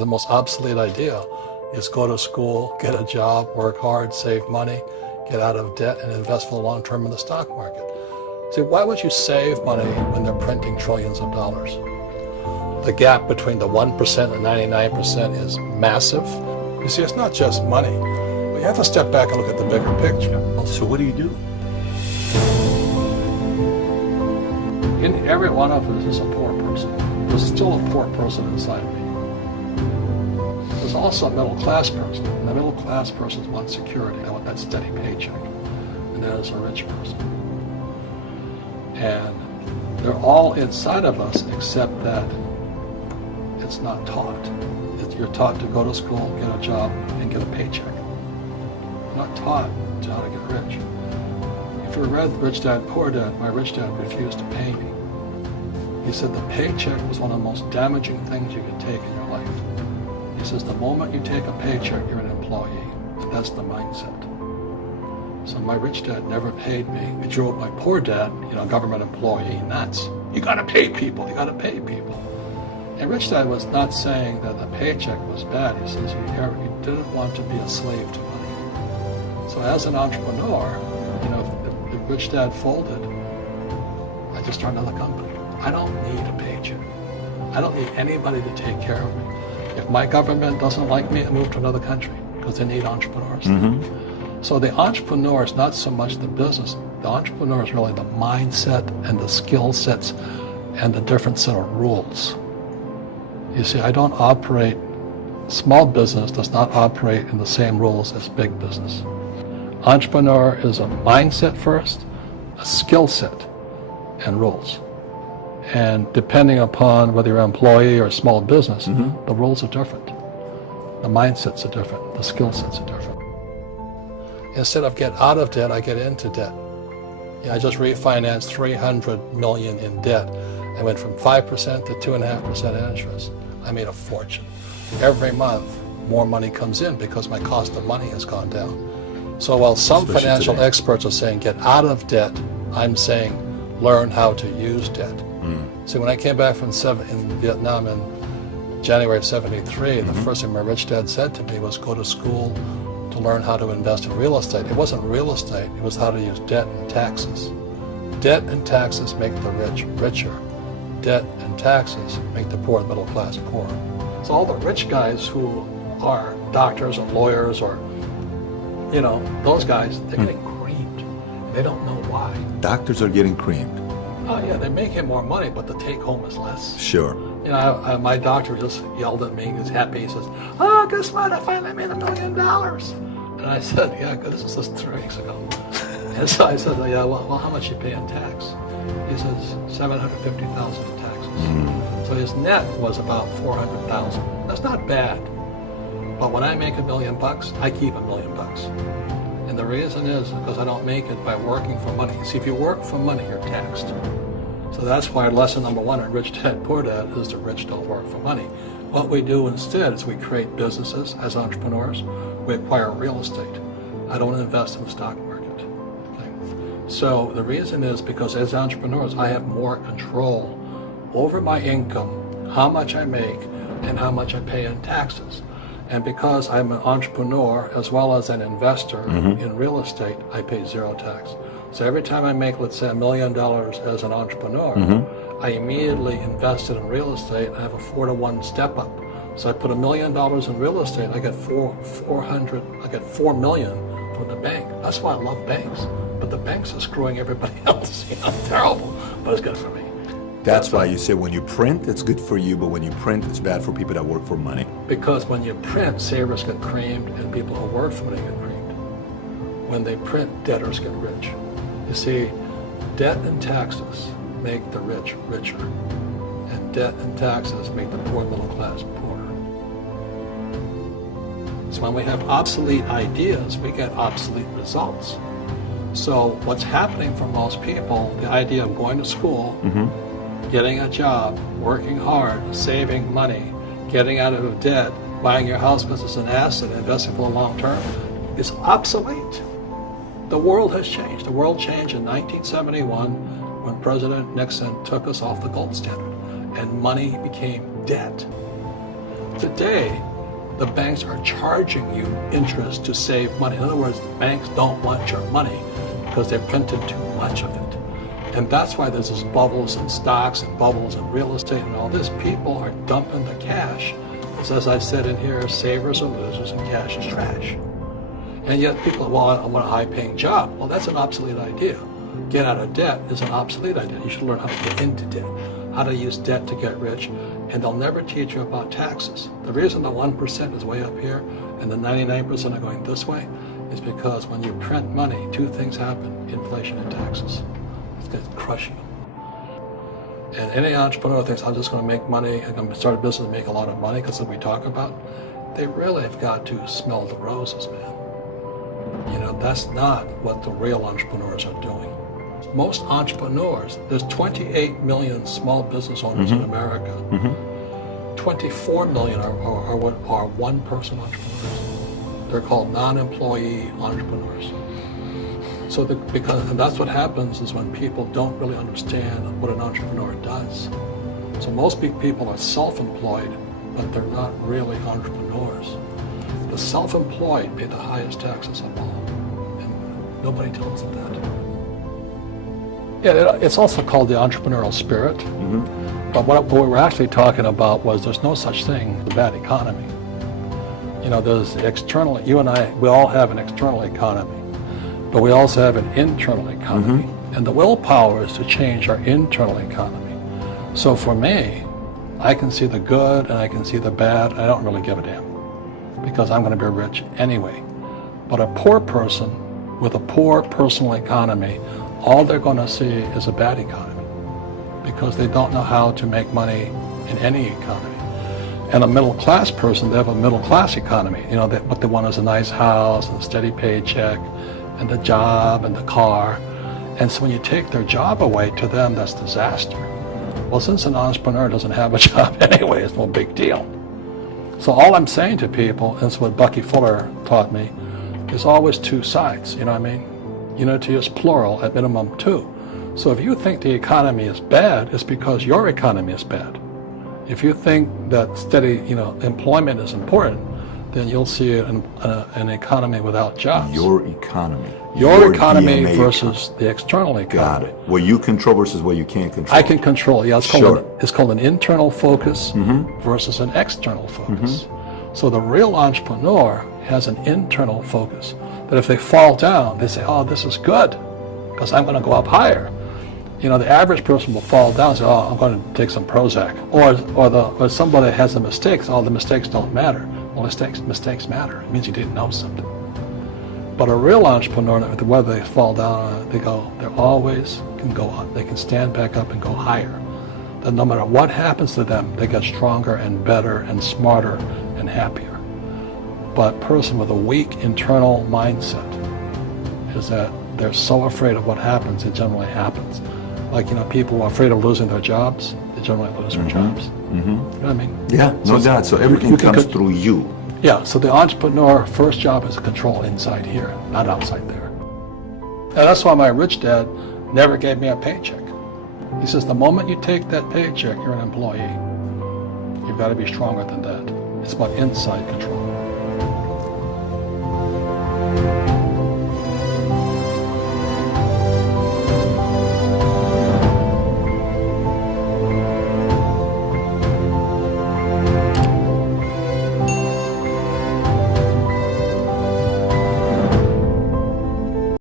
The most obsolete idea is go to school, get a job, work hard, save money, get out of debt, and invest for the long term in the stock market. See, why would you save money when they're printing trillions of dollars? The gap between the 1% and 99% is massive. You see, it's not just money, but you have to step back and look at the bigger picture. So what do you do? In every one of us is a poor person. There's still a poor person inside me. There's also a middle class person, and the middle class person wants security. They want that steady paycheck. And there's a rich person. And they're all inside of us, except that it's not taught. You're taught to go to school, get a job, and get a paycheck. You're not taught how to get rich. If you read Rich Dad, Poor Dad, my rich dad refused to pay me. He said the paycheck was one of the most damaging things you could take in your life. He says the moment you take a paycheck, you're an employee, and that's the mindset. So my rich dad never paid me. He drove my poor dad, government employee, nuts. You gotta pay people, you gotta pay people. And Rich Dad was not saying that the paycheck was bad. He says you didn't want to be a slave to money. So as an entrepreneur, if Rich Dad folded, I just started another company. I don't need a paycheck. I don't need anybody to take care of me. If my government doesn't like me, I move to another country because they need entrepreneurs. Mm-hmm. So the entrepreneur is not so much the business. The entrepreneur is really the mindset and the skill sets and the different set of rules. You see, I don't operate, small business does not operate in the same rules as big business. Entrepreneur is a mindset first, a skill set, and rules. And depending upon whether you're an employee or a small business, the rules are different. The mindsets are different, the skill sets are different. Instead of get out of debt, I get into debt. I just refinanced $300 million in debt. I went from 5% to 2.5% interest. I made a fortune. Every month, more money comes in because my cost of money has gone down. So while some financial experts are saying get out of debt, I'm saying learn how to use debt. See, when I came back from in Vietnam in January of '73, the first thing my rich dad said to me was go to school to learn how to invest in real estate. It wasn't real estate, it was how to use debt and taxes. Debt and taxes make the rich richer. Debt and taxes make the poor and middle class poor. So all the rich guys who are doctors or lawyers or, those guys, they're getting creamed. They don't know why. Doctors are getting creamed. Oh yeah, they're making more money, but the take home is less. Sure. My doctor just yelled at me. He's happy. He says, "Oh, guess what? I finally made $1 million." And I said, "Yeah, this was just 3 weeks ago." And so I said, "Yeah, well, how much you pay in tax?" He says, $750,000 in taxes. So his net was about $400,000. That's not bad. But when I make $1 million, I keep $1 million. And the reason is because I don't make it by working for money. See, if you work for money, you're taxed. So that's why lesson number 1 in Rich Dad, Poor Dad is the rich don't work for money. What we do instead is we create businesses as entrepreneurs. We acquire real estate. I don't invest in the stock market. Okay? So the reason is because as entrepreneurs, I have more control over my income, how much I make, and how much I pay in taxes. And because I'm an entrepreneur as well as an investor in real estate, I pay 0 tax. So every time I make, let's say, $1 million as an entrepreneur, I immediately invested in real estate. I have a 4-to-1 step up. So I put $1 million in real estate. I get $4 million from the bank. That's why I love banks. But the banks are screwing everybody else. Terrible, but it's good for me. That's why you say when you print, it's good for you, but when you print, it's bad for people that work for money. Because when you print, savers get creamed and people who work for money get creamed. When they print, debtors get rich. You see, debt and taxes make the rich richer, and debt and taxes make the poor middle class poorer. So when we have obsolete ideas, we get obsolete results. So what's happening for most people, the idea of going to school, getting a job, working hard, saving money, getting out of debt, buying your house because it's an asset, investing for the long term, is obsolete. The world has changed. The world changed in 1971 when President Nixon took us off the gold standard and money became debt. Today, the banks are charging you interest to save money. In other words, the banks don't want your money because they've printed too much of it. And that's why there's this bubbles in stocks and bubbles in real estate and all this. People are dumping the cash. Because as I said in here, savers are losers and cash is trash. And yet people, well, I want a high-paying job. Well, that's an obsolete idea. Get out of debt is an obsolete idea. You should learn how to get into debt, how to use debt to get rich, and they'll never teach you about taxes. The reason the 1% is way up here and the 99% are going this way is because when you print money, two things happen: inflation and taxes. It's going to crush you. And any entrepreneur thinks, I'm just going to make money, I'm going to start a business and make a lot of money, because as we talk about, they really have got to smell the roses, man. You know, that's not what the real entrepreneurs are doing. Most entrepreneurs, there's 28 million small business owners in America. 24 million are what are one-person entrepreneurs. They're called non-employee entrepreneurs. So and that's what happens is when people don't really understand what an entrepreneur does. So most people are self-employed, but they're not really entrepreneurs. The self-employed pay the highest taxes of all, and nobody tells them that. Yeah, it's also called the entrepreneurial spirit. But what we were actually talking about was there's no such thing as a bad economy. You know, there's external, you and I, we all have an external economy, but we also have an internal economy. And the willpower is to change our internal economy. So for me, I can see the good and I can see the bad. I don't really give a damn because I'm going to be rich anyway. But a poor person with a poor personal economy, all they're going to see is a bad economy because they don't know how to make money in any economy. And a middle class person, they have a middle class economy. You know, what they want is a nice house and a steady paycheck and the job and the car. And so when you take their job away, to them, that's disaster. Well, since an entrepreneur doesn't have a job anyway, it's no big deal. So all I'm saying to people, and it's what Bucky Fuller taught me, is always two sides, you know what I mean? Unity is plural, at minimum two. So if you think the economy is bad, it's because your economy is bad. If you think that steady, employment is important, then you'll see an economy without jobs. Your economy. Your economy DNA versus the external economy. Got it. What you control versus what you can't control. I can control. Yeah, it's called an internal focus versus an external focus. So the real entrepreneur has an internal focus. That if they fall down, they say, "Oh, this is good, because I'm going to go up higher." You know, the average person will fall down and say, "Oh, I'm going to take some Prozac," or somebody has a mistake. So, "Oh, the mistakes don't matter." Well, mistakes matter. It means you didn't know something. But a real entrepreneur, whether they fall down, they always can go up. They can stand back up and go higher. Then no matter what happens to them, they get stronger and better and smarter and happier. But a person with a weak internal mindset is that they're so afraid of what happens, it generally happens. Like, people who are afraid of losing their jobs, they generally lose their jobs. You know what I mean? Yeah, no doubt. So everything comes through you. Yeah, so the entrepreneur first job is to control inside here, not outside there. And that's why my rich dad never gave me a paycheck. He says, the moment you take that paycheck, you're an employee. You've got to be stronger than that. It's about inside control.